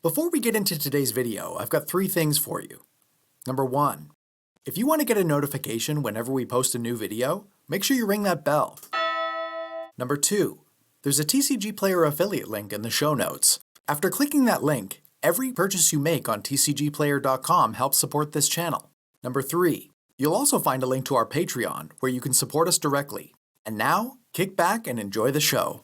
Before we get into today's video, I've got 3 things for you. Number 1, if you want to get a notification whenever we post a new video, make sure you ring that bell. Number 2, there's a TCG Player affiliate link in the show notes. After clicking that link, every purchase you make on tcgplayer.com helps support this channel. Number 3, you'll also find a link to our Patreon where you can support us directly. And now, kick back and enjoy the show.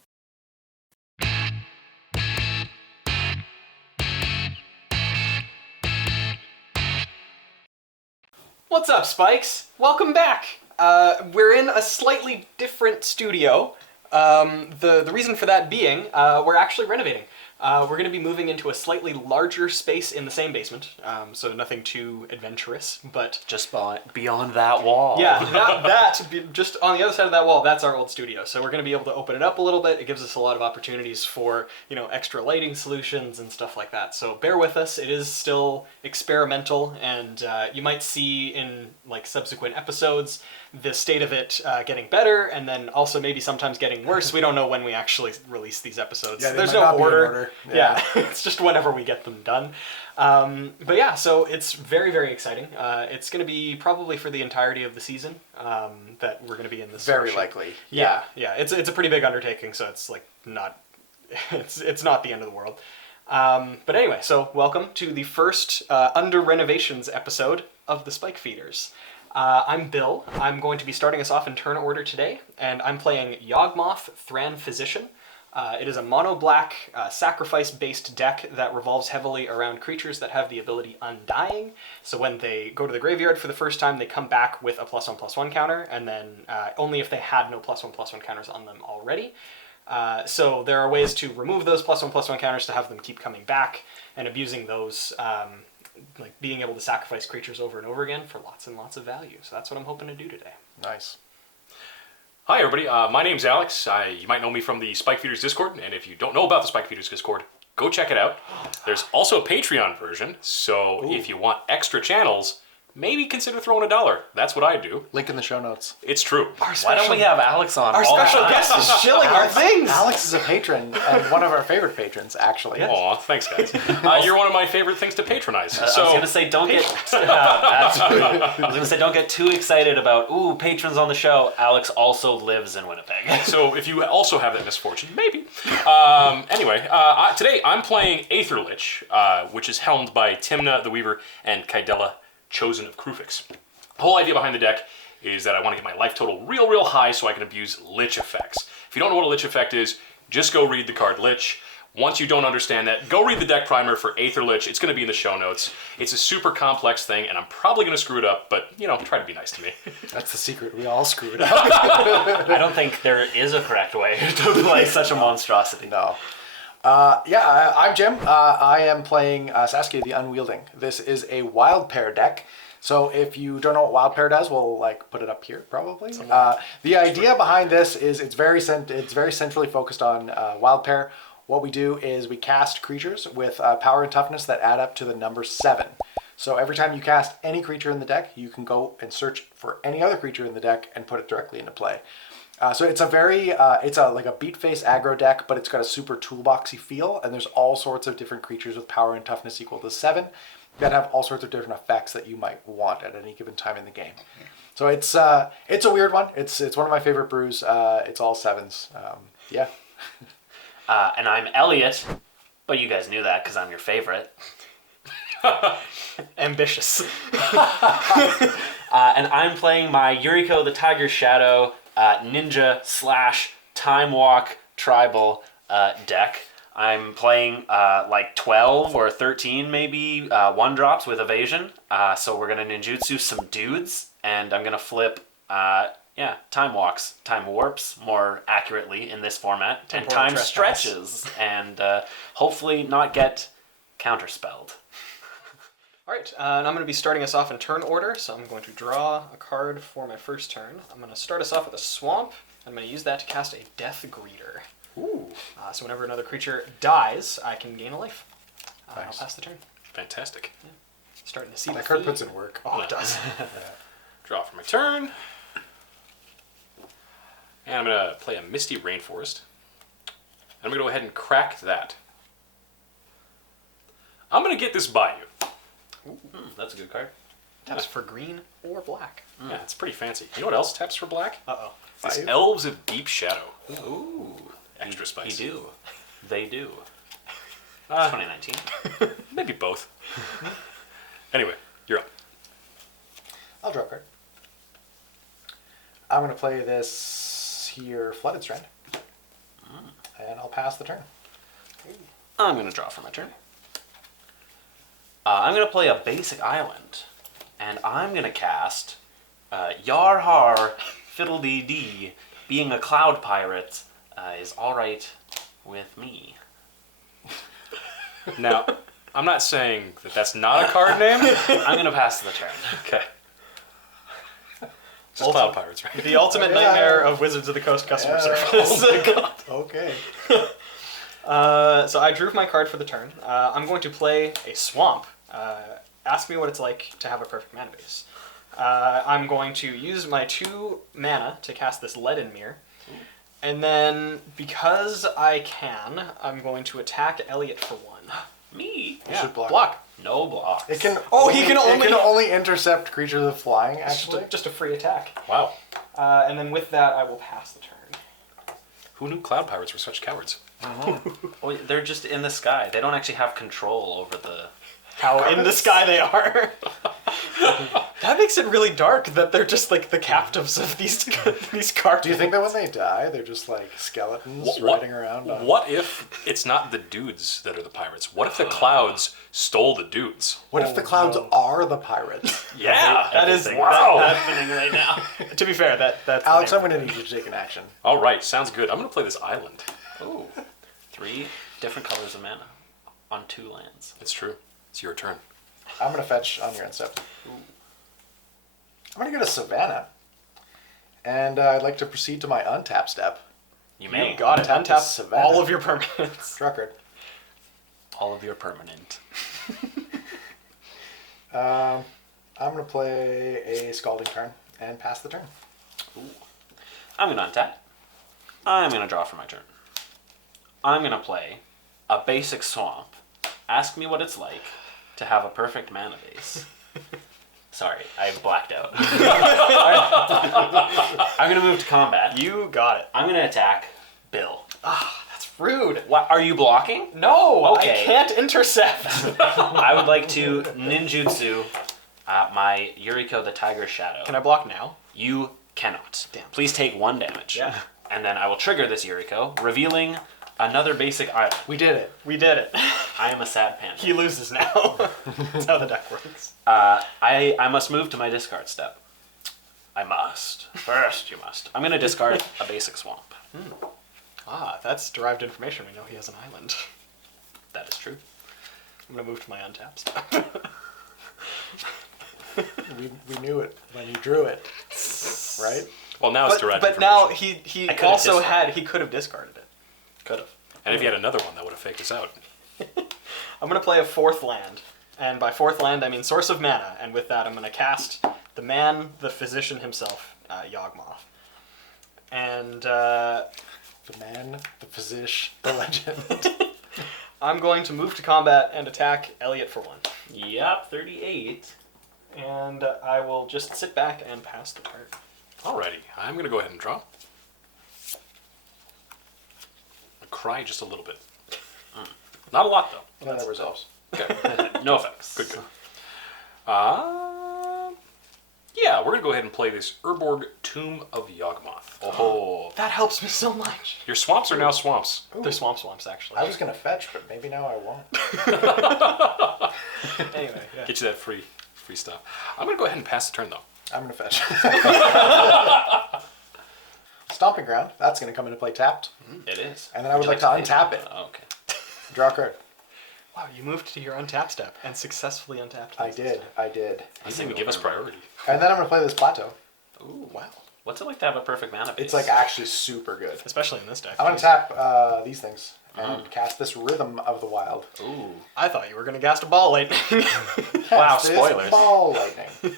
What's up, Spikes? Welcome back! We're in a slightly different studio. The reason for that being, we're actually renovating. We're going to be moving into a slightly larger space in the same basement, so nothing too adventurous, but... Just beyond that wall. Yeah, that just on the other side of that wall, that's our old studio. So we're going to be able to open it up a little bit. It gives us a lot of opportunities for, you know, extra lighting solutions and stuff like that. So bear with us. It is still experimental, and you might see in like subsequent episodes the state of it getting better, and then also maybe sometimes getting worse. We don't know when we actually release these episodes. Yeah, there's no order. Yeah, it's just whenever we get them done. But yeah, so it's very, very exciting. It's going to be probably for the entirety of the season that we're going to be in this. Very likely. Yeah. It's a pretty big undertaking, so it's like not, it's not the end of the world. But anyway, so welcome to the first Under Renovations episode of the Spike Feeders. I'm Bill. I'm going to be starting us off in turn order today, and I'm playing Yawgmoth Thran Physician. It is a mono-black, sacrifice-based deck that revolves heavily around creatures that have the ability Undying. So when they go to the graveyard for the first time, they come back with a +1/+1 counter, and then only if they had no +1/+1 counters on them already. So there are ways to remove those +1/+1 counters to have them keep coming back, and abusing those, like being able to sacrifice creatures over and over again for lots and lots of value. So that's what I'm hoping to do today. Nice. Hi everybody, my name's Alex. You might know me from the Spike Feeders Discord, and if you don't know about the Spike Feeders Discord, go check it out. There's also a Patreon version, so if you want extra channels, maybe consider throwing $1. That's what I do. Link in the show notes. It's true. Why don't we have Alex on? Our special guest is shilling our things! Alex is a patron, and one of our favorite patrons, actually. Aw, thanks guys. You're one of my favorite things to patronize. I was gonna say don't get too excited about patrons on the show. Alex also lives in Winnipeg. So if you also have that misfortune, maybe. Anyway, today I'm playing Aetherlich, which is helmed by Timna the Weaver and Kaidella Chosen of Krufix. The whole idea behind the deck is that I want to get my life total real high so I can abuse Lich effects. If you don't know what a Lich effect is, just go read the card Lich. Once you don't understand that, go read the deck primer for Aetherlich. It's going to be in the show notes. It's a super complex thing, and I'm probably going to screw it up, but, you know, try to be nice to me. That's the secret. We all screw it up. I don't think there is a correct way to play such a monstrosity. No. I'm Jim. I am playing Saskia the Unwielding. This is a wild pair deck. So if you don't know what wild pair does, we'll put it up here probably. The idea behind this is it's very centrally focused on wild pair. What we do is we cast creatures with power and toughness that add up to the number 7. So every time you cast any creature in the deck, you can go and search for any other creature in the deck and put it directly into play. So it's a very, like a beat face aggro deck, but it's got a super toolboxy feel, and there's all sorts of different creatures with power and toughness equal to 7 that have all sorts of different effects that you might want at any given time in the game. So it's a weird one. It's one of my favorite brews. It's all 7s. Yeah. And I'm Elliot, but you guys knew that because I'm your favorite. Ambitious. And I'm playing my Yuriko the Tiger Shadow Ninja / Time Walk Tribal deck. I'm playing like 12 or 13 maybe 1-drops with evasion. So we're going to ninjutsu some dudes, and I'm going to flip time walks, time warps more accurately in this format, and time stretches, and hopefully not get counterspelled. Alright, and I'm going to be starting us off in turn order, so I'm going to draw a card for my first turn. I'm going to start us off with a Swamp. I'm going to use that to cast a Death Greeter. Ooh. So whenever another creature dies, I can gain a life. Nice. I'll pass the turn. Fantastic. Yeah. Starting to see that card puts in work. Oh, it does. Draw for my turn. And I'm going to play a Misty Rainforest. And I'm going to go ahead and crack that. I'm gonna get this by you. That's a good card. Taps for green or black. Yeah, it's pretty fancy. You know what else taps for black? Uh-oh. It's 5. Elves of Deep Shadow. Ooh. Extra spicy. You do. They do. 2019. Maybe both. Anyway, you're up. I'll draw a card. I'm going to play this here Flooded Strand. And I'll pass the turn. I'm going to draw for my turn. I'm going to play a basic island. And I'm going to cast Yar Har Fiddle-Dee Dee. Being a cloud pirate is alright with me. Now, I'm not saying that that's not a card name. I'm going to pass the turn. Okay. Just Cloud Pirates, right? The ultimate nightmare of Wizards of the Coast customer service. Oh my god. Okay. So I drew my card for the turn. I'm going to play a swamp. Ask me what it's like to have a perfect mana base. I'm going to use my 2 mana to cast this Leaden Mirror. And then, because I can, I'm going to attack Elliot for 1. Me? You should block. Block. No blocks. It can Oh, only, he can only- It can only intercept creatures of flying, actually. Just a free attack. Wow. And then with that, I will pass the turn. Who knew Cloud Pirates were such cowards? Oh, they're just in the sky. They don't actually have control over the... How in the sky they are. That makes it really dark that they're just like the captives of these cards. Do you think that when they die, they're just like skeletons riding around? On... What if it's not the dudes that are the pirates? What if the clouds stole the dudes? What if the clouds are the pirates? Yeah. That is Wow. that- happening right now. to be fair, that's Alex, the I'm name. going to need you to take an action. All right, sounds good. I'm going to play this island. Ooh. 3 different colors of mana on 2 lands. It's true. It's your turn. I'm going to fetch on your end step. I'm going to go to Savannah. And I'd like to proceed to my untap step. You may. You got it. Untap Untap Savannah. all of your permanents. Draw a card. All of your permanent. I'm going to play a Scalding Tarn and pass the turn. I'm going to untap. I'm going to draw for my turn. I'm going to play a basic swamp. Ask me what it's like to have a perfect mana base. Sorry, I blacked out. I'm going to move to combat. You got it. I'm going to attack Bill. That's rude. What, are you blocking? No, Okay. I can't intercept. I would like to ninjutsu my Yuriko the Tiger Shadow. Can I block now? You cannot. Damn. Please take 1 damage. Yeah. And then I will trigger this Yuriko, revealing another basic island. We did it. We did it. I am a sad panda. He loses now. That's how the deck works. I must move to my discard step. I must. First, you must. I'm going to discard a basic swamp. Ah, that's derived information. We know he has an island. That is true. I'm gonna move to my untap step. We knew it when you drew it. Right? Well, now it's direct But now information. he I could've also discarded. he could have discarded it. Could have. And if you had another one, that would have faked us out. I'm gonna play a 4th land, and by 4th land I mean Source of Mana, and with that I'm gonna cast the man, the physician himself, Yawgmoth. And The man, the physician, the legend. I'm going to move to combat and attack Elliot for 1. Yep, 38. And I will just sit back and pass the turn. Alrighty, I'm going to go ahead and draw. I'll cry just a little bit. Not a lot, though. And that resolves. Okay, No effects. good. Yeah, we're going to go ahead and play this Urborg Tomb of Yawgmoth. Oh. That helps me so much. Your swamps are now swamps. They're swamps actually. I was going to fetch, but maybe now I won't. Anyway, yeah. Get you that free stuff. I'm going to go ahead and pass the turn, though. I'm going to fetch. Stomping Ground. That's going to come into play tapped. It is. And then I would like to untap it. Oh, okay. Draw a card. Wow, you moved to your untap step and successfully untapped. I this. did. You didn't even give us priority. And then I'm going to play this Plateau. Ooh, wow. What's it like to have a perfect mana base? It's like actually super good. Especially in this deck. I'm going to tap these things and cast this Rhythm of the Wild. Ooh. I thought you were gonna cast a ball lightning. Wow, Cast this spoilers. Ball lightning.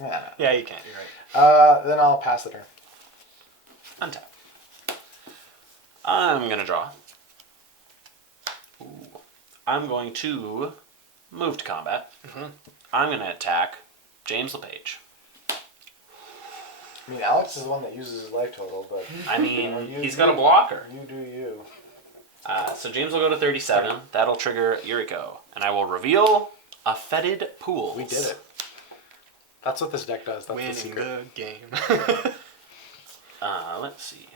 Nah. Yeah, you can't. You're right. Then I'll pass the turn. Untap. I'm gonna draw. Ooh. I'm going to move to combat. I'm going to attack James LePage. I mean, Alex is the one that uses his life total, but... I mean, he's got a blocker. You do you. So James will go to 37. That'll trigger Yuriko. And I will reveal a Fetid Pool. We did it. That's what this deck does. That's the Winning secret. the game. Let's see.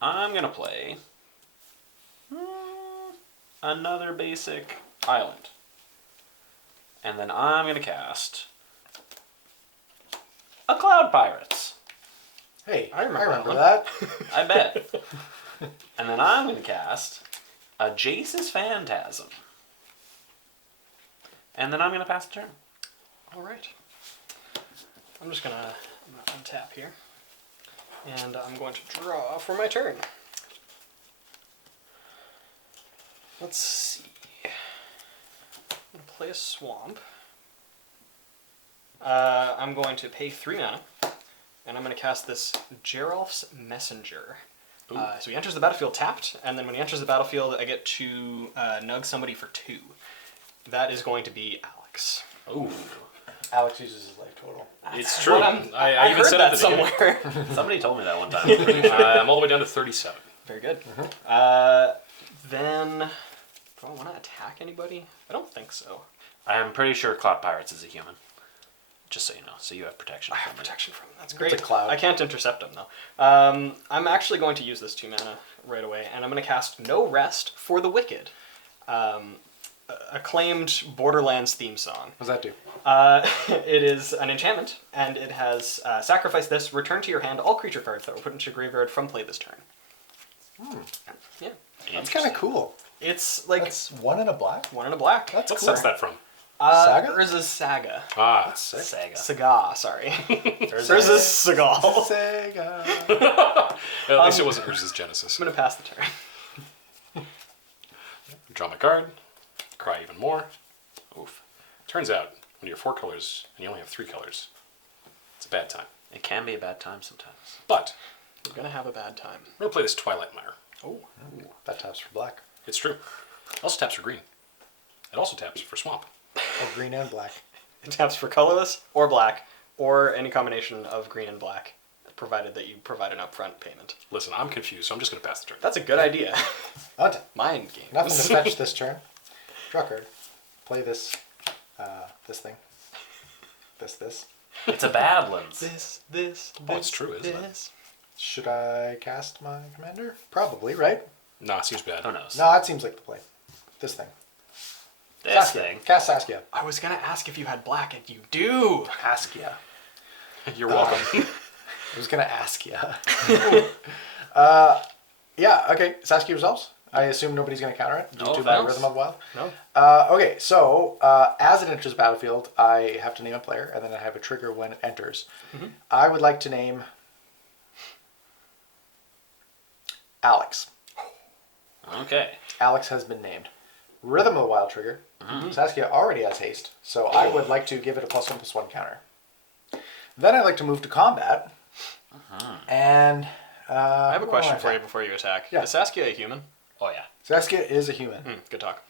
I'm going to play another basic island. And then I'm going to cast a Cloud Pirates. Hey, I remember that. I bet. And then I'm going to cast a Jace's Phantasm. And then I'm going to pass the turn. All right. I'm gonna untap here, and I'm going to draw for my turn. Let's see. I'm gonna play a swamp. I'm going to pay 3 mana, and I'm going to cast this Geralf's Messenger. So he enters the battlefield tapped, and then when he enters the battlefield, I get to nug somebody for 2. That is going to be Alex. Ooh. Alex uses his life total. It's true. I even heard said that it at the beginning. somewhere. Somebody told me that one time. I'm all the way down to 37. Very good. Then, do I want to attack anybody? I don't think so. I'm pretty sure Cloud Pirates is a human. Just so you know. So you have protection I from have it. protection from him. That's great. It's a cloud. I can't intercept him, though. I'm actually going to use this 2 mana right away, and I'm going to cast No Rest for the Wicked. Acclaimed Borderlands theme song. What does that do? It is an enchantment, and it has sacrifice this, return to your hand all creature cards that were put into your graveyard from play this turn. Yeah. That's kind of cool. It's like That's 1 and a black. 1 and a black. That's What cool. set's that from? Saga? Urza's Saga. Ah. That's sick. Saga. Saga, sorry. Urza's Sagal. Sega. At least it wasn't Urza's Genesis. I'm going to pass the turn. Draw my card. Cry even more. Oof. Turns out, when you're 4 colors and you only have 3 colors, it's a bad time. It can be a bad time sometimes. But We're going to have a bad time. we're going to play this Twilight Mire. Oh. That taps for black. It's true. It also taps for green. It also taps for swamp. Oh, green and black. It taps for colorless or black, or any combination of green and black, provided that you provide an upfront payment. Listen, I'm confused, so I'm just going to pass the turn. That's a good idea. Untap. Mind games. Nothing to fetch this turn. Draw card. Play this. This thing. This. It's a Badlands. This. Oh, it's true, isn't it? this. Should I cast my commander? Probably, right? Nah, it seems bad. Who knows? No, it seems like the play. This thing. This Saskia. thing. Cast Saskia. I was going to ask if you had black, and you do. Askia. You're welcome. I was gonna ask you. Yeah. Okay. Saskia resolves. I assume nobody's gonna counter it due No to my offense. Rhythm of the Wild. No. Okay. So as it enters the battlefield, I have to name a player, and then I have a trigger when it enters. I would like to name Alex. Okay. Alex has been named. Rhythm of the Wild trigger. Saskia already has haste, so I would like to give it a +1/+1 counter. Then I'd like to move to combat. And I have a question for you before you attack. Yeah. Is Saskia a human? Oh, yeah. Saskia is a human. Good talk.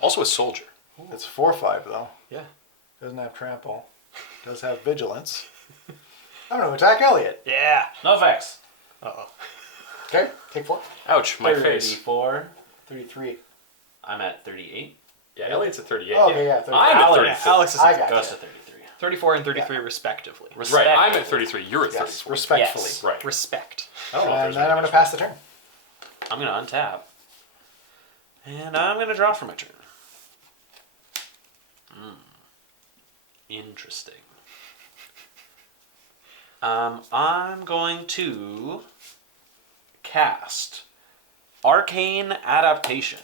Also a soldier. It's 4/5 though. Yeah. Doesn't have trample. Does have vigilance. I'm gonna attack Elliot. Yeah. No effects. Uh-oh. Okay, take 4. Ouch, my face. 34. 33. I'm at 38. Yeah, Elliot's at 38. Oh, okay, yeah. 33. I'm at Alex. 33. Alex is I at got Goes you. to 33. 34 and 33 respectively. Right, I'm at Respectively. 33. You're at Yes, 34. respectfully. Yes. Right. Respect. I don't know if And there's then any I'm gonna pass the turn. I'm going to untap. And I'm going to draw for my turn. Interesting. I'm going to cast Arcane Adaptation.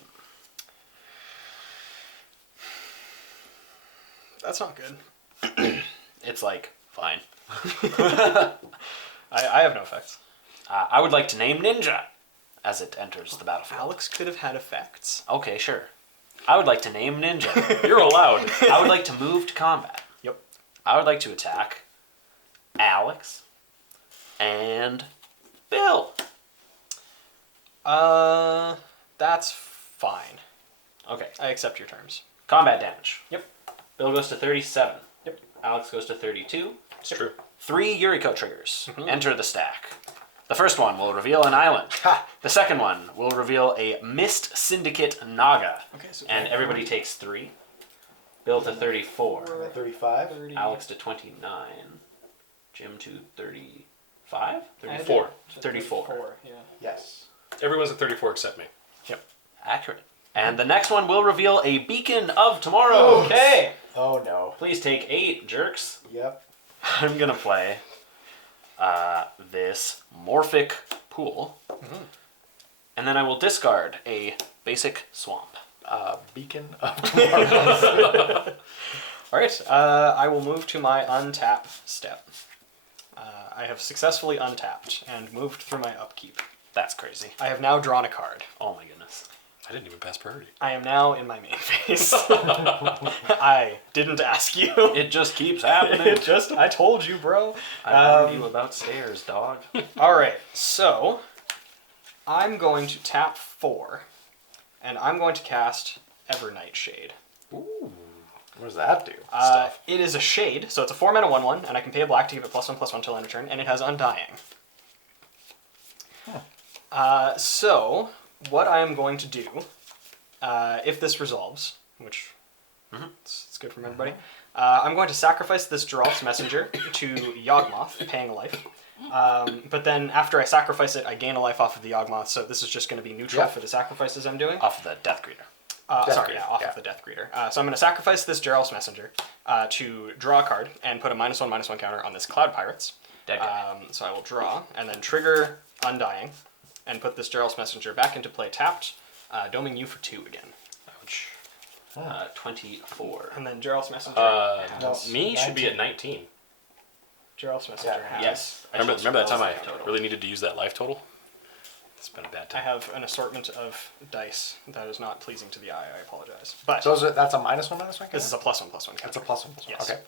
That's not good. It's like, fine. I have no effects. I would like to name Ninja as it enters the battlefield. Alex could have had effects. Okay, sure. I would like to name Ninja. You're allowed. I would like to move to combat. Yep. I would like to attack Alex and Bill. That's fine. Okay. I accept your terms. Combat damage. Yep. Bill goes to 37. Yep. Alex goes to 32. It's true. 3 Yuriko triggers enter the stack. The first one will reveal an island. The second one will reveal a Mist Syndicate Naga. Okay, so And everybody takes 3. Bill to 34. I'm at 35. Alex to 29. Jim to 35? 34. 34. Yeah. Yes. Everyone's at 34 except me. Accurate. And the next one will reveal a Beacon of Tomorrow. Okay. Oh no. Please take 8, jerks. Yep. I'm going to play this Morphic Pool. And then I will discard a basic swamp. Beacon of Tomorrow. All right. I will move to my untap step. I have successfully untapped and moved through my upkeep. That's crazy. I have now drawn a card. Oh my goodness. I didn't even pass priority. I am now in my main phase. I didn't ask you. It just keeps happening. I told you, bro. I warned you about stairs, dog. All right, so I'm going to tap 4, and I'm going to cast Evernight Shade. Ooh. What does that do? It is a shade, so it's a 4-mana 1/1, and I can pay a black to give it +1/+1 till end of turn, and it has Undying. So what I am going to do, if this resolves, which it's good from everybody, I'm going to sacrifice this Geralf's Messenger to Yawgmoth, paying a life. But then after I sacrifice it, I gain a life off of the Yawgmoth, so this is just going to be neutral for the sacrifices I'm doing. Off of the Death Greeter. Off of the Death Greeter. So I'm going to sacrifice this Geralf's Messenger to draw a card and put a -1/-1 counter on this Cloud Pirates. Dead guy. So I will draw and then trigger Undying and put this Geralf's Messenger back into play tapped, doming you for 2 again. Ouch. 24. And then Geralf's Messenger. Me should be at 19. Geralf's Messenger. Yeah. has- Yes. Remember that time I total. really needed to use that life total? It's been a bad I time. have an assortment of dice that is not pleasing to the eye. I apologize. But So that's a -1/-1? this is a +1/+1 counter. That's a +1/+1. Yes. Okay.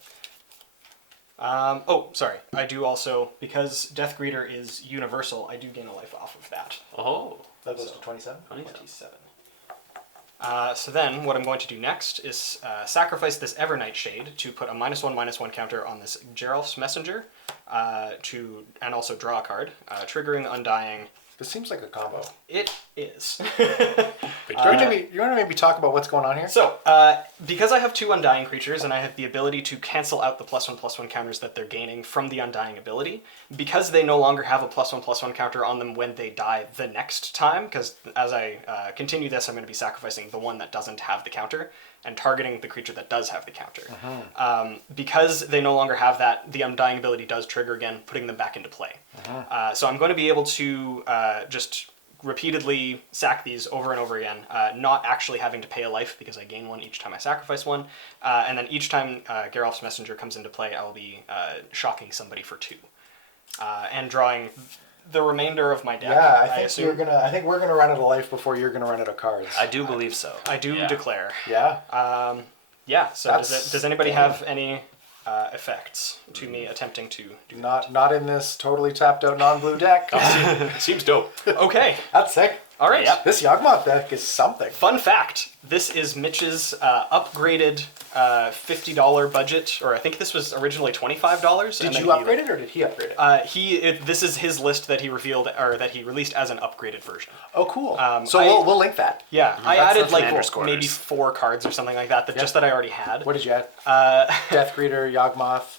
Sorry. I do also, because Death Greeter is universal, I do gain a life off of that. Oh. That goes to 27. 27. So then, what I'm going to do next is sacrifice this Evernight Shade to put a -1/-1 counter on this Geralf's Messenger, and also draw a card, triggering Undying. This seems like a combo. It is. You want to maybe talk about what's going on here? So, because I have 2 Undying creatures and I have the ability to cancel out the +1/+1 counters that they're gaining from the Undying ability, because they no longer have a +1/+1 counter on them when they die the next time, because as I continue this, I'm going to be sacrificing the one that doesn't have the counter and targeting the creature that does have the counter. Because they no longer have that, the Undying ability does trigger again, putting them back into play. So I'm going to be able to just repeatedly sack these over and over again, not actually having to pay a life because I gain 1 each time I sacrifice 1, and then each time Geralf's Messenger comes into play, I will be shocking somebody for 2, and drawing the remainder of my deck. Yeah, I think assume. I think we're gonna run out of life before you're gonna run out of cards. I do believe so. I do Yeah. declare. Yeah. Yeah. So That's- does anybody have any effects to me attempting to do Not in this totally tapped out non-blue deck. Seems dope. Okay. That's sick. All right. Yep. This Yawgmoth deck is something. Fun fact: this is Mitch's upgraded $50 budget, or I think this was originally $25. Did you upgrade it or did he upgrade it? This is his list that he revealed, or that he released as an upgraded version. Oh, cool. So I- we'll link that. Yeah, I That's added the like Commander's Quarters. maybe 4 cards or something like that. Just that I already had. What did you add? Death Greeter, Yawgmoth.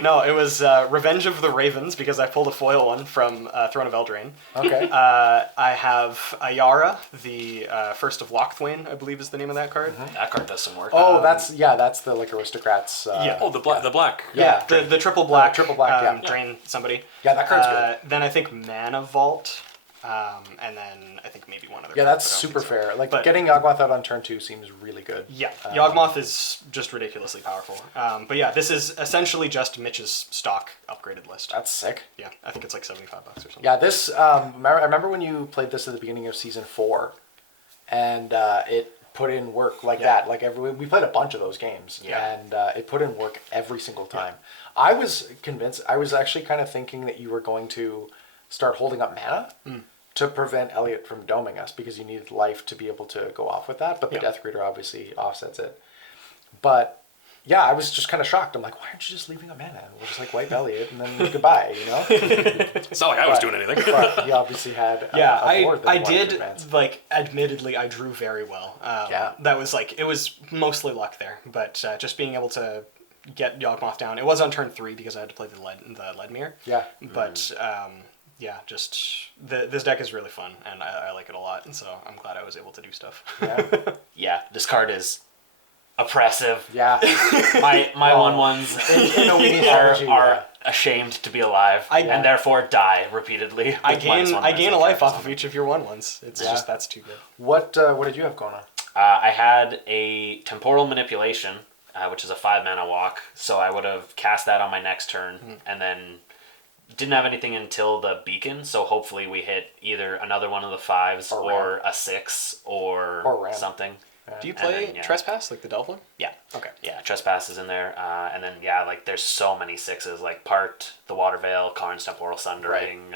No, it was Revenge of the Ravens, because I pulled a foil one from Throne of Eldraine. Okay. I have Ayara, the First of Lochthwain, I believe is the name of that card. That card does some work. that's the like aristocrats. Yeah. Oh, the black. Yeah, the triple black. triple black, yeah. Drain somebody. Yeah, that card's good. Then I think Mana Vault, and then I think maybe one other. Yeah, card, that's but I don't super think so. fair. Like But- getting Yawgmoth out on turn 2 seems really good. Yeah, Yawgmoth is just ridiculously powerful. But yeah, this is essentially just Mitch's stock upgraded list. That's sick. Yeah, I think it's like $75 or something. Yeah, this. I remember when you played this at the beginning of season 4, and it put in work like Yeah. that. Like we played a bunch of those games, Yeah. and it put in work every single time. I was convinced. I was actually kind of thinking that you were going to start holding up mana to prevent Elliot from doming us because you needed life to be able to go off with that. But the Death Greeter obviously offsets it. But yeah, I was just kind of shocked. I'm like, why aren't you just leaving a mana? We'll just like wipe Elliot and then goodbye, you know? It's not like I was doing anything. But he obviously had Yeah, a board that I he wanted to did, advance. like, admittedly, I drew very well. Yeah. That was, like, it was mostly luck there, but just being able to get Yawgmoth down. It was on turn 3 because I had to play the Ledmere. Yeah. But, yeah, just, this deck is really fun, and I like it a lot, and so I'm glad I was able to do stuff. Yeah. Yeah, this card is oppressive. Yeah. My 1/1s In a weenie strategy, are ashamed to be alive and therefore die repeatedly. I with -1 gain a life off characters of each of your 1/1s. It's just, that's too good. What did you have going on? I had a Temporal Manipulation, which is a 5-mana walk, so I would have cast that on my next turn, and then didn't have anything until the Beacon, so hopefully we hit either another one of the 5s or a 6 or Ram. something. Do you play then, Trespass, like the Delve one? Yeah. Okay. Yeah, Trespass is in there, and then like there's so many 6s, like Part, the Water Veil, Karn's Temporal Sundering,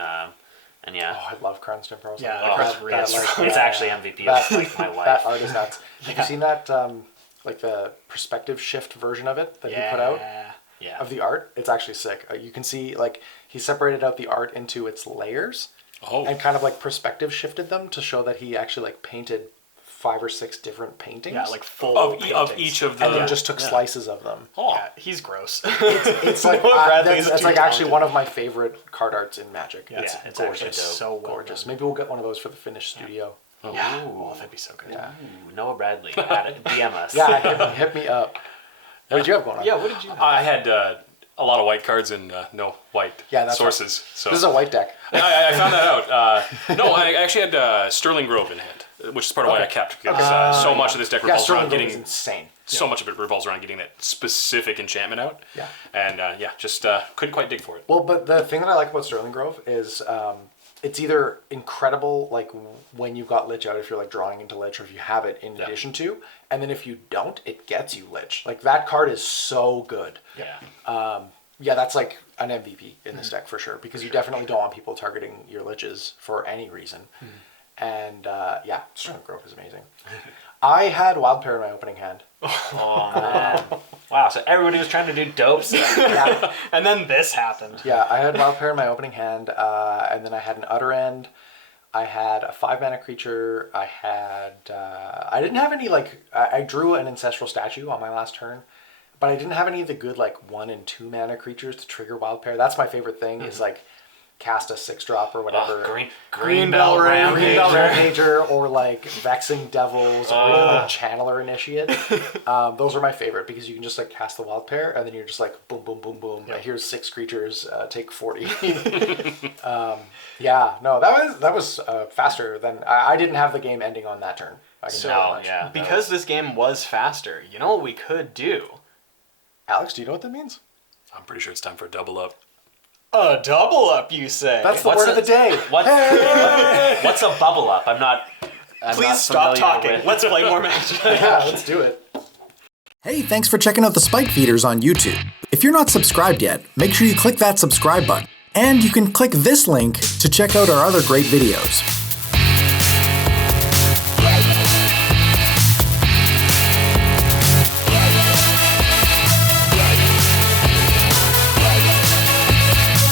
and yeah. Oh, I love Karn's Temporal. Yeah, Sundering. that card's really strong. It's actually MVP of like my life. That art is nuts. Have you seen that, like the perspective shift version of it that he put out? Yeah. Of the art? It's actually sick. You can see, like, he separated out the art into its layers and kind of, like, perspective shifted them to show that he actually, like, painted 5 or 6 different paintings. Yeah, like full Of paintings. each of the... And then just took slices of them. Oh. Yeah, he's gross. It's like, Noah Bradley's that's too like actually talented. one of my favorite card arts in Magic. Yeah, It's it's gorgeous. actually It's dope. so well Gorgeous. done. Maybe we'll get one of those for the finished studio. Yeah. Oh, that'd be so good. Yeah. Ooh, Noah Bradley, DM us. Yeah, hit me up. What did you have going on? Yeah, what did you I had a lot of white cards and no white that's sources. So This is a white deck. I found that out. No, I actually had Sterling Grove in hand, which is part of why I kept, because so much of this deck Yeah, revolves Sterling around Grove getting... is insane. So much of it revolves around getting that specific enchantment out. Yeah. And just couldn't quite dig for it. Well, but the thing that I like about Sterling Grove is it's either incredible, like when you've got Lich out, if you're like drawing into Lich, or if you have it in addition to, and then if you don't, it gets you Lich. Like that card is so good. Yeah. Yeah, that's like an MVP in this deck for sure, because you definitely don't want people targeting your Liches for any reason. And yeah, Sterling Grove is amazing. I had Wild Pair in my opening hand. Oh man. Wow. So everybody was trying to do dope stuff. Yeah, And then this happened. yeah, I had Wild Pair in my opening hand, and then I had an Utter End. I had a 5-mana creature. I had I didn't have any like I drew an Ancestral Statue on my last turn, but I didn't have any of the good like 1 and 2 mana creatures to trigger Wild Pair. That's my favorite thing is like cast a 6-drop or whatever. Greenbelt Rampager. Greenbelt Rampager or like Vexing Devils or even like Channeler Initiate. Those are my favorite because you can just like cast the Wild Pair and then you're just like boom, boom, boom, boom. Here's 6 creatures, take 40. Yeah, no, that was faster than I didn't have the game ending on that turn. I can tell you that much. yeah. Because this game was faster, you know what we could do? Alex, do you know what that means? I'm pretty sure it's time for a double up. A double up, you say? That's the word of the day. What's a bubble up? I'm not Please stop familiar talking. with- Let's play more Magic. Yeah, let's do it. Hey, thanks for checking out the Spike Feeders on YouTube. If you're not subscribed yet, make sure you click that subscribe button. And you can click this link to check out our other great videos.